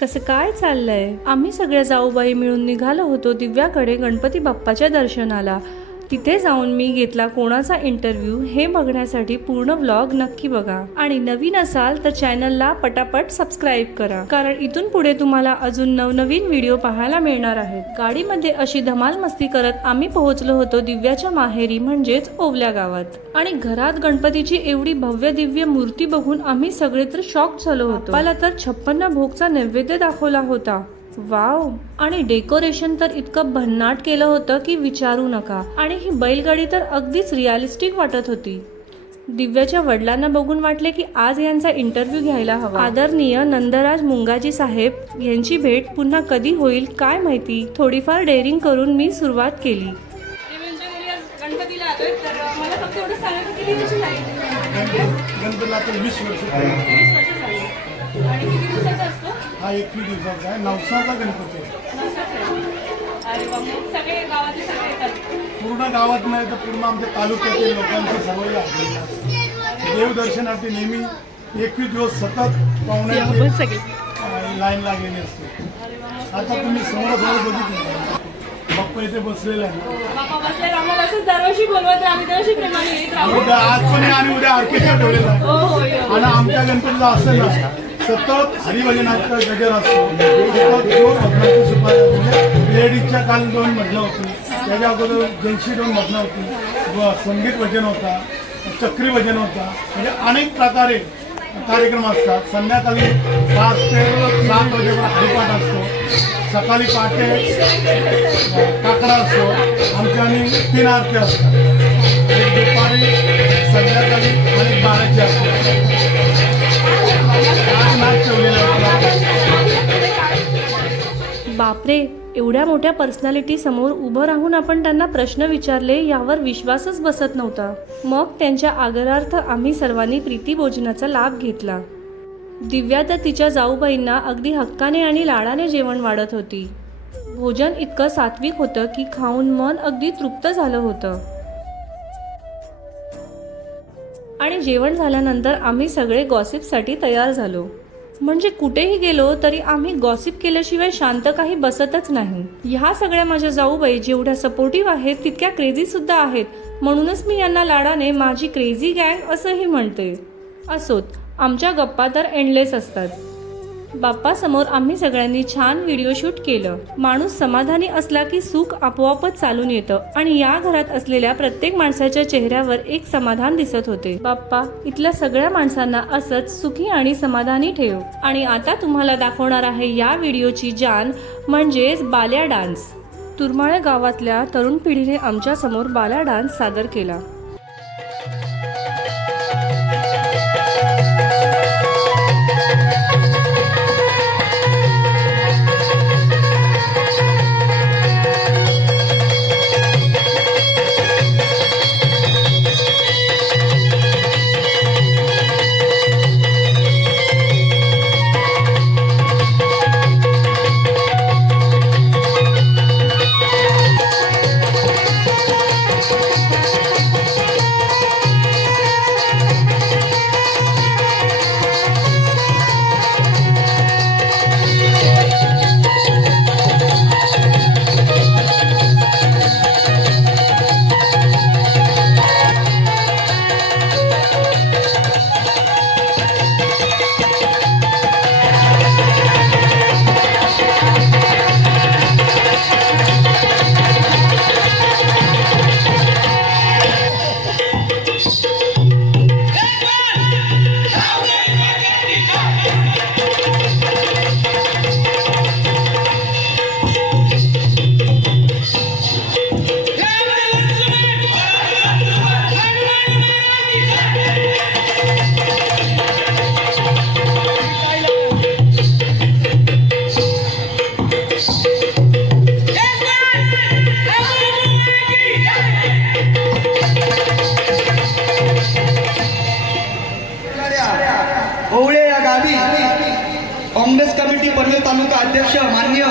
कसं काय चाललंय? आम्ही सगळ्या जाऊबाई मिळून निघालो होतो दिव्याकडे गणपती बाप्पाच्या दर्शनाला. तिथे जाऊन मी घेतला कोणाचा इंटरव्ह्यू हे बघण्यासाठी पूर्ण व्लॉग नक्की बघा. आणि नवीन असाल तर चॅनलला पटापट सबस्क्राईब करा. कारण इथून पुढे तुम्हाला अजून नवनवीन व्हिडिओ पाहायला मिळणार आहेत. गाडीमध्ये अशी धमाल मस्ती करत आम्ही पोहोचलो होतो दिव्याच्या माहेरी म्हणजेच ओवल्या गावात. आणि घरात गणपतीची एवढी भव्य दिव्य मूर्ती बघून आम्ही सगळे तर शॉक झालो होतो. मला तर छप्पन्न भोगचा नैवेद्य दाखवला होता. वाव. आणि डेकोरेशन तर इतकं भन्नाट केलं होतं की विचारू नका. आणि ही बैलगाडी तर अगदीच रिअलिस्टिक वाटत होती. दिव्याच्या वडिलांना बघून वाटले की आज यांचा इंटरव्ह्यू घ्यायला हवा. आदरणीय नंदराज मुंगाजी साहेब यांची भेट पुन्हा कधी होईल काय माहिती? थोडीफार डेअरिंग करून मी सुरुवात केली. गणपतीला आणि किती दिवसाचा असतो? हा एकवीस दिवसाचा आहे. नवसाचा गणपती आहे. अरे वा मग सगळे गावातले सगळे येतात. पूर्ण गावात नाही तर पूर्ण आमच्या तालुक्यातील लोकांची सवय लागलेली आहे देवदर्शनासाठी नेहमी एकवीस दिवस सतत पाहुण्याची अं, लाईन लागलेली असते. आता तुम्ही समोर समोर बघितलं. बाप्पा इथे बसलेला आहे बाप्पा बसल्यावर आम्हाला असंच दरवर्षी बोलवत आम्ही दरवर्षी प्रेमाने येत राहू. उद्या आज पण आहे आणि उद्या ऑर्केस्ट्रा ठेवलेला आहे. हो हो हो. आणि आमच्या गणपतीला असं ना सतत हरिभजनाचा गजर असतो. लेडीजच्या म्हणजे काल दोन म्हटलं होती. त्याच्या अगोदर जंशी दोन म्हटलं होती. व संगीत भजन होता चक्री भजन होता. म्हणजे अनेक प्रकारे कार्यक्रम असतात. संध्याकाळी सात ते सात वाजेपर्यंत हरिपाठ असतो. सकाळी पाटे काकडा असतो. आमच्या आणि तीन आरती असतात. एक दुपारी संध्याकाळी आणि आहे. एवढ्या मोठ्या पर्सनॅलिटी समोर उभं राहून आपण त्यांना प्रश्न विचारले यावर विश्वासच बसत नव्हता. मग त्यांच्या आदरार्थ आम्ही सर्वांनी प्रीती भोजनाचा लाभ घेतला. दिव्या तर तिच्या जाऊबाईंना अगदी हक्काने आणि लाडाने जेवण वाढत होती. भोजन इतकं सात्विक होतं की खाऊन मन अगदी तृप्त झालं होतं. आणि जेवण झाल्यानंतर आम्ही सगळे गॉसिपसाठी तयार झालो. म्हणजे कुठेही गेलो तरी आम्ही गॉसिप केल्याशिवाय शांत काही बसतच नाही. ह्या सगळ्या माझ्या जाऊबाई जेवढ्या सपोर्टिव्ह आहेत तितक्या क्रेझी सुद्धा आहेत. म्हणूनच मी यांना लाडाने माझी क्रेझी गँग असंही म्हणते. असोत आमच्या गप्पा तर एंडलेस असतात. बाप्पासमोर आम्ही सगळ्यांनी छान व्हिडिओ शूट केलं. माणूस समाधानी असला की सुख आपोआपच चालून येतं आणि या घरात असलेल्या प्रत्येक माणसाच्या चेहऱ्यावर एक समाधान दिसत होते. बाप्पा इथल्या सगळ्या माणसांना असंच सुखी आणि समाधानी ठेव. आणि आता तुम्हाला दाखवणार आहे या व्हिडिओची जान म्हणजेच बाल्या डान्स. तुरमाळे गावातल्या तरुण पिढीने आमच्यासमोर बाल्या डान्स सादर केला. काँग्रेस पनवेल तालुका अध्यक्ष मान्य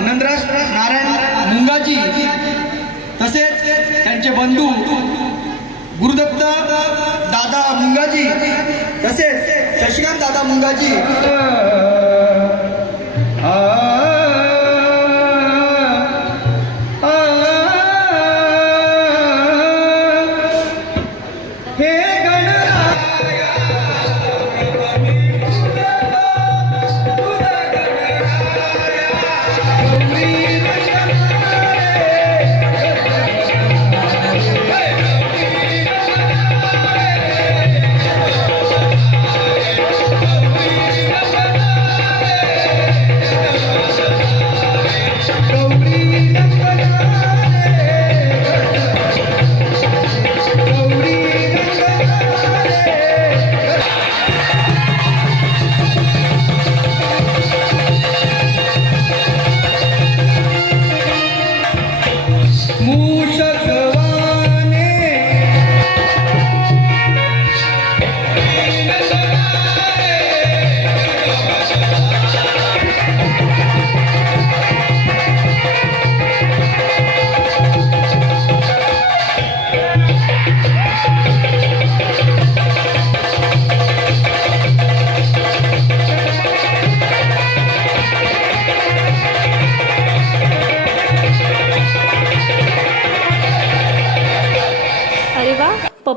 नंदराज नारायण मुंगाजी तसेच त्यांचे बंधू गुरुदत्त दादा मुंगाजी तसेच शशिकांत दादा मुंगाजी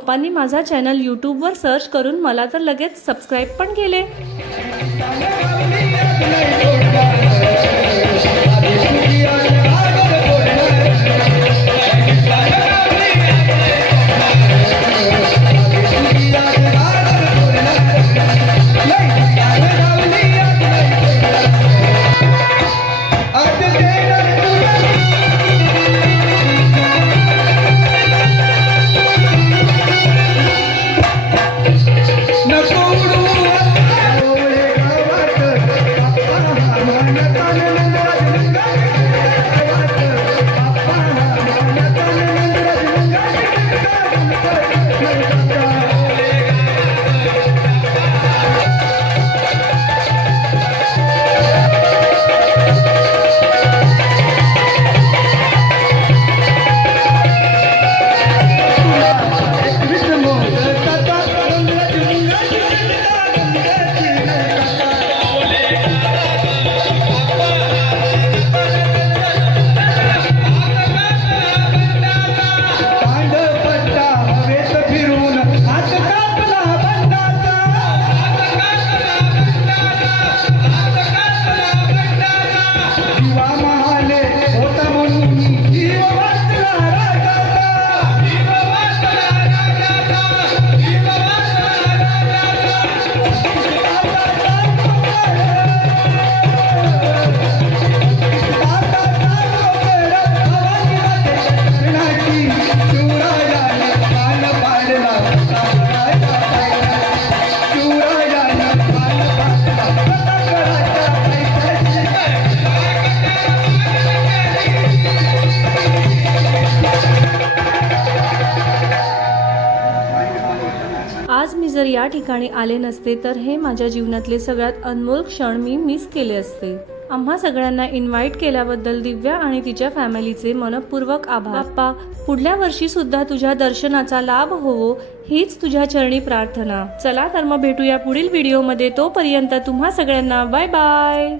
पप्पांनी माझा चॅनल यूट्यूबवर सर्च करून मला तर लगेच सबस्क्राईब पण केले. जर या ठिकाणी आले नसते तर हे माझ्या जीवनातले सगळ्यात अनमोल क्षण मी मिस केले असते. आम्हा सगळ्यांना इन्व्हाइट केल्याबद्दल दिव्या आणि तिच्या फॅमिलीचे मनपूर्वक आभार. बाप्पा पुढल्या वर्षी सुद्धा तुझ्या दर्शनाचा लाभ होवो हीच तुझ्या चरणी प्रार्थना. चला तर मग भेटूया पुढील व्हिडिओमध्ये तोपर्यंत तुम्हा सगळ्यांना बाय बाय